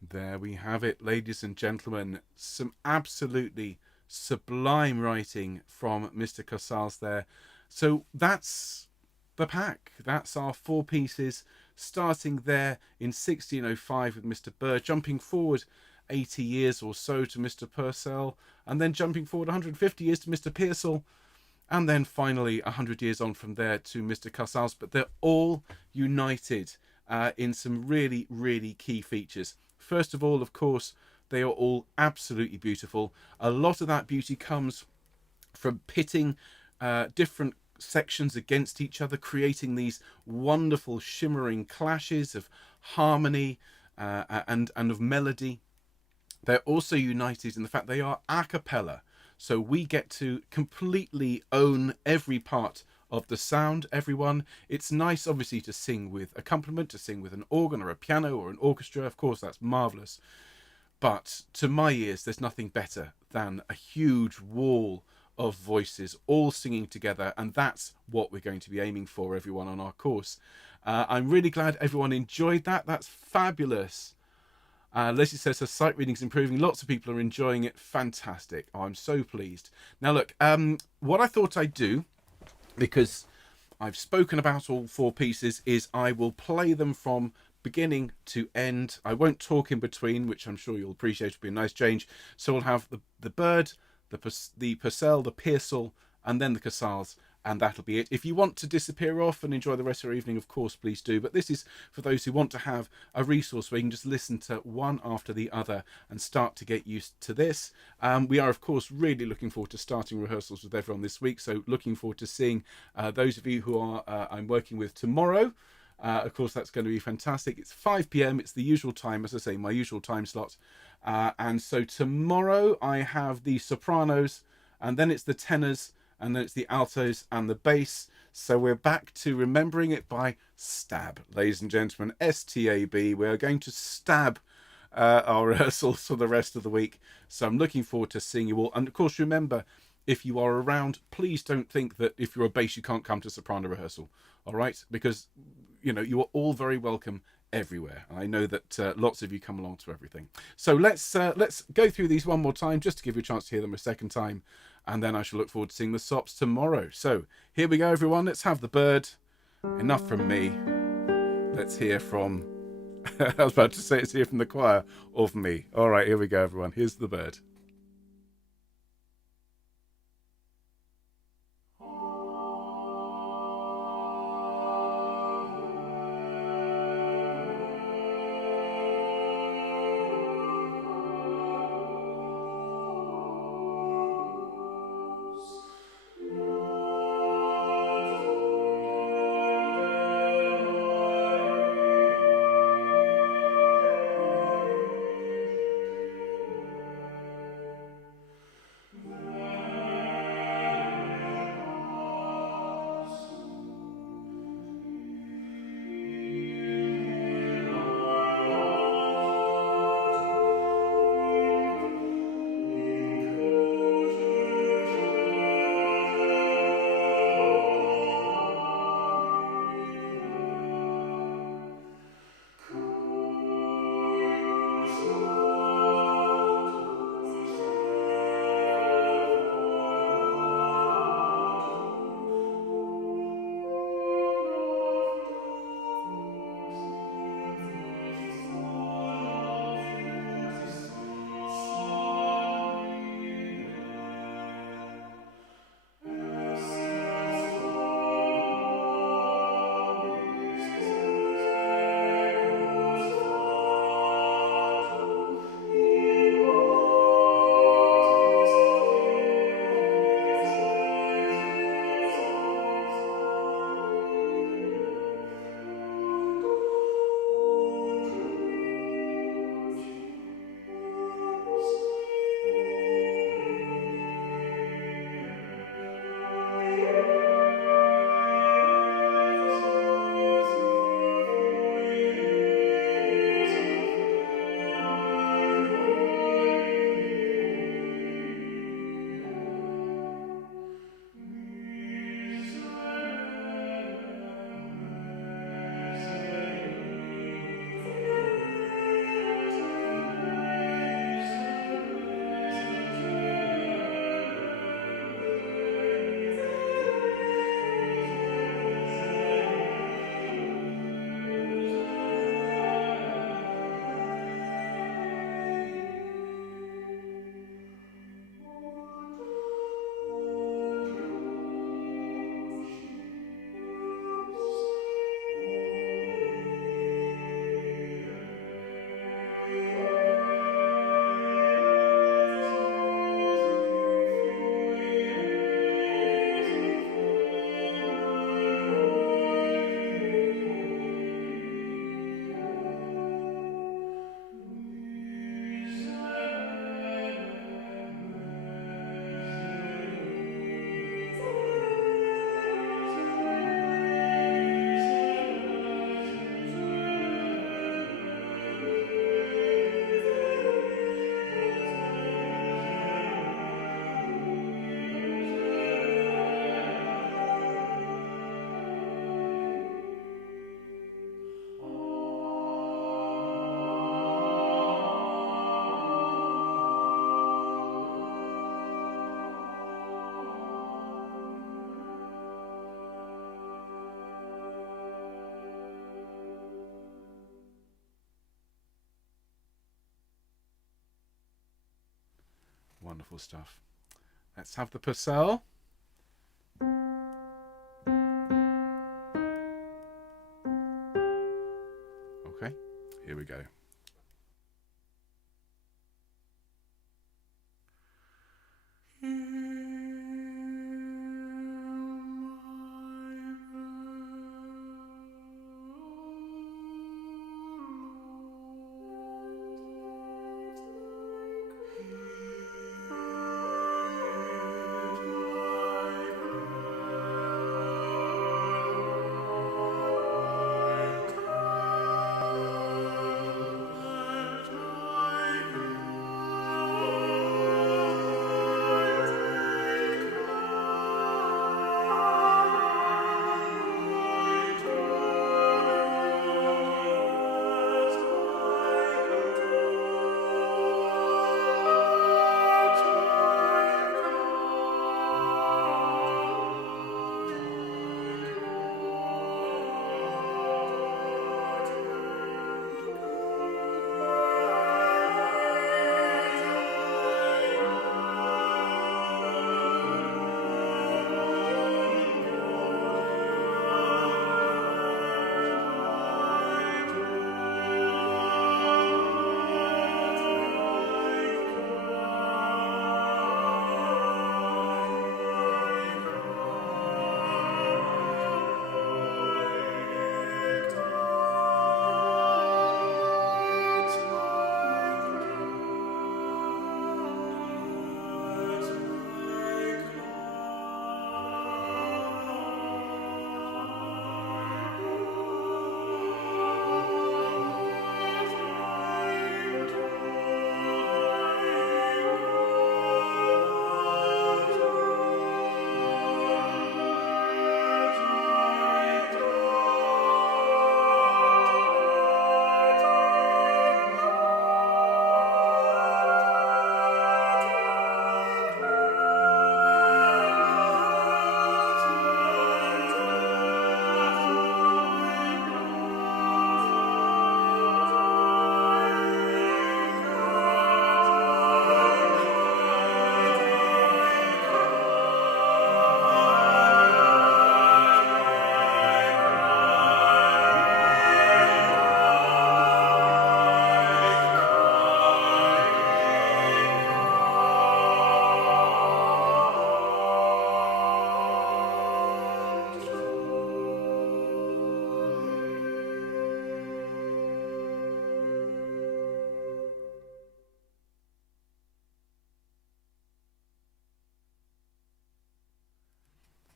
There we have it, ladies and gentlemen. Some absolutely sublime writing from Mr. Casals there. So that's the pack. That's our four pieces, starting there in 1605 with Mr. Bird, jumping forward 80 years or so to Mr. Purcell, and then jumping forward 150 years to Mr. Pearsall, and then finally 100 years on from there to Mr. Casals. But they're all united in some really, really key features. First of all, of course, they are all absolutely beautiful. A lot of that beauty comes from pitting different sections against each other, creating these wonderful shimmering clashes of harmony and of melody. They're also united in the fact they are a cappella. So we get to completely own every part of the sound, everyone. It's nice, obviously, to sing with accompaniment, to sing with an organ or a piano or an orchestra. Of course, that's marvellous. But to my ears, there's nothing better than a huge wall of voices all singing together. And that's what we're going to be aiming for, everyone, on our course. I'm really glad everyone enjoyed that. That's fabulous. Leslie says her sight reading's improving. Lots of people are enjoying it. Fantastic. Oh, I'm so pleased. Now, look, what I thought I'd do, because I've spoken about all four pieces, is I will play them from beginning to end. I won't talk in between, which I'm sure you'll appreciate. Will be a nice change. So we'll have the Bird, the Purcell, the Pearsall, and then the Casals, and that'll be it. If you want to disappear off and enjoy the rest of your evening, of course, please do. But this is for those who want to have a resource where you can just listen to one after the other and start to get used to this. We are, of course, really looking forward to starting rehearsals with everyone this week. So looking forward to seeing those of you who are I'm working with tomorrow. Of course, that's going to be fantastic. It's 5 p.m. It's the usual time, as I say, my usual time slot. And so tomorrow I have the sopranos, and then it's the tenors, and then it's the altos and the bass. So we're back to remembering it by stab, ladies and gentlemen. S-T-A-B. We're going to stab our rehearsals for the rest of the week. So I'm looking forward to seeing you all. And of course, remember, if you are around, please don't think that if you're a bass, you can't come to soprano rehearsal. All right? Because, you know, you are all very welcome everywhere. I know that lots of you come along to everything. So let's go through these one more time, just to give you a chance to hear them a second time. And then I shall look forward to seeing the sops tomorrow. So here we go, everyone. Let's have the Bird. Enough from me. Let's hear from... I was about to say let's hear from the choir of me. All right, here we go, everyone. Here's the Bird. Wonderful stuff. Let's have the Purcell. Okay, here we go.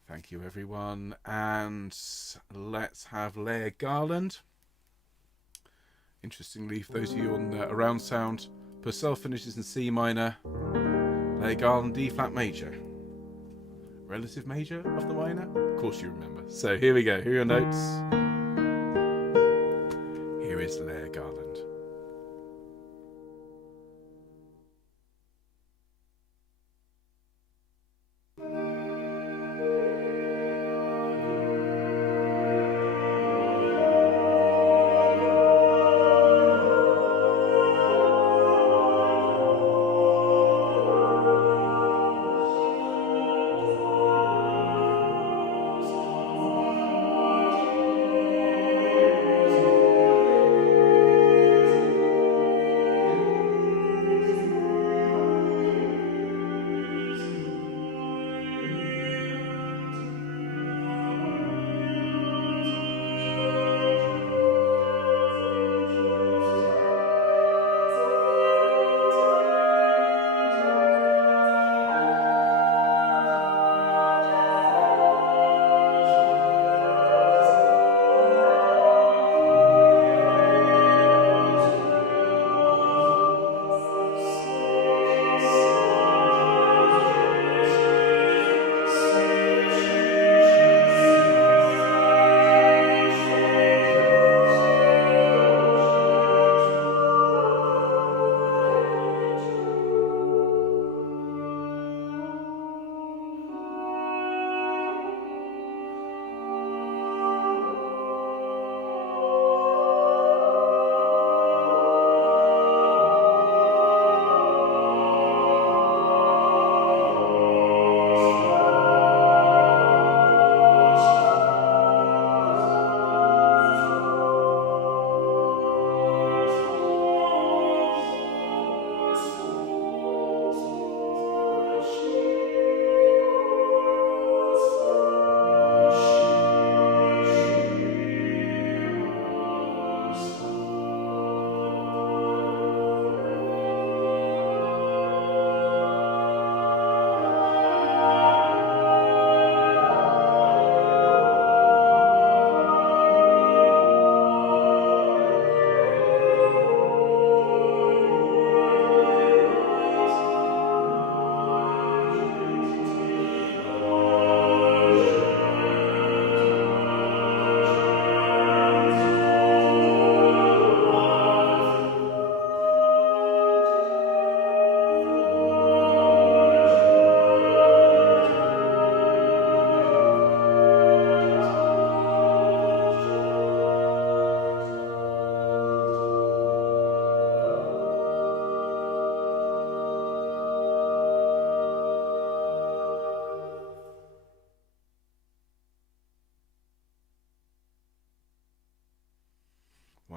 Thank you, everyone. And let's have Leia Garland. Interestingly, for those of you on around sound, Purcell finishes in C minor, Leia Garland D flat major. Relative major of the minor? Of course you remember. So here we go. Here are your notes. Here is Leia Garland.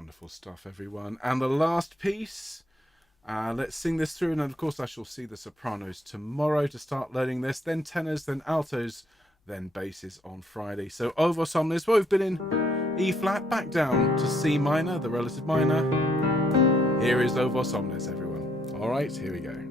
Wonderful stuff, everyone. And the last piece, let's sing this through, and then of course I shall see the sopranos tomorrow to start learning this, then tenors, then altos, then basses on Friday. So O Vos Omnes, well, we've been in E flat, back down to C minor, the relative minor. Here is O Vos Omnes, everyone. All right, here we go.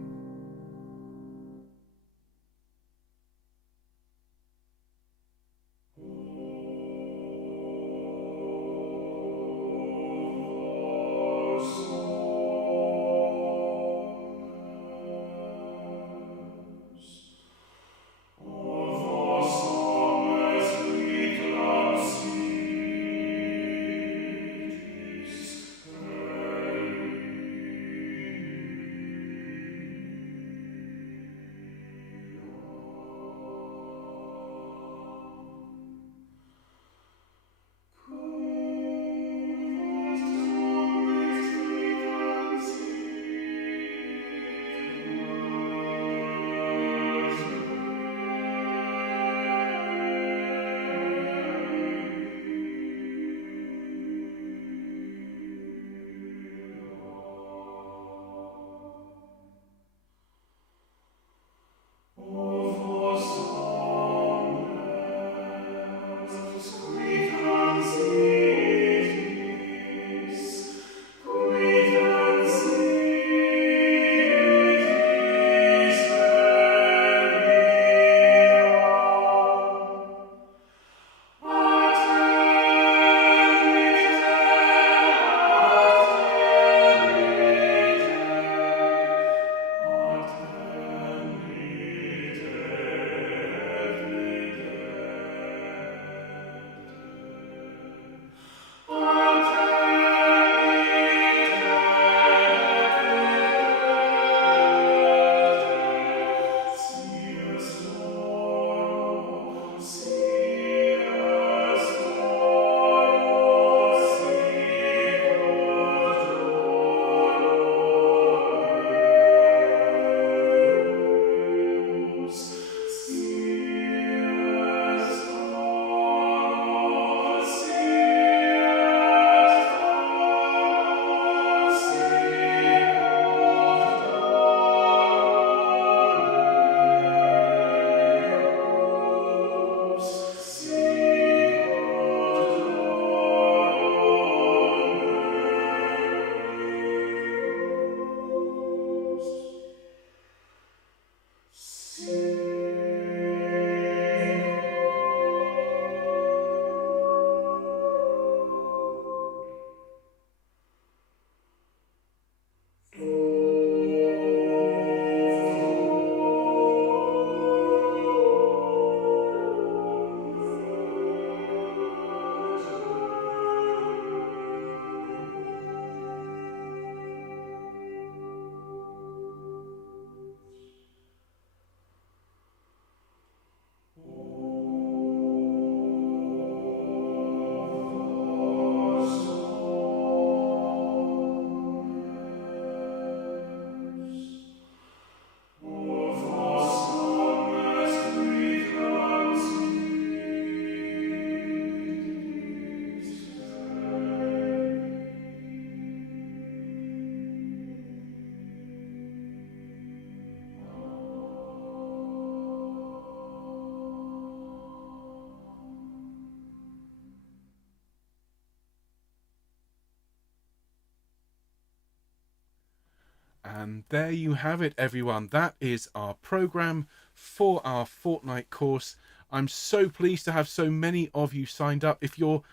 And there you have it, everyone. That is our program for our fortnight course. I'm so pleased to have so many of you signed up. If you've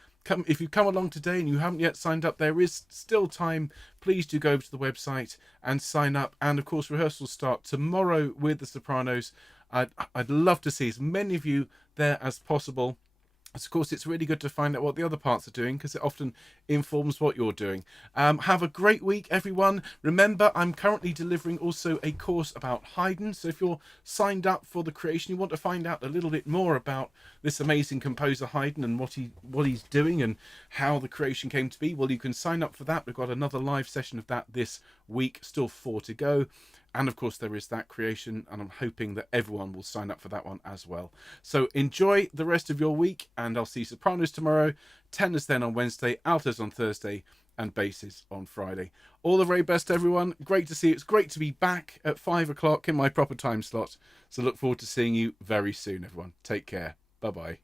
come along today and you haven't yet signed up, there is still time. Please do go over to the website and sign up. And of course, rehearsals start tomorrow with the sopranos. I'd love to see as many of you there as possible. Of course, it's really good to find out what the other parts are doing because it often informs what you're doing. Have a great week, everyone. Remember, I'm currently delivering also a course about Haydn. So if you're signed up for the creation, you want to find out a little bit more about this amazing composer Haydn and what he's doing and how the creation came to be, well, you can sign up for that. We've got another live session of that this week, still 4 to go. And of course, there is that creation, and I'm hoping that everyone will sign up for that one as well. So enjoy the rest of your week, and I'll see sopranos tomorrow, tenors then on Wednesday, altos on Thursday, and basses on Friday. All the very best, everyone. Great to see you. It's great to be back at 5 o'clock in my proper time slot. So look forward to seeing you very soon, everyone. Take care. Bye-bye.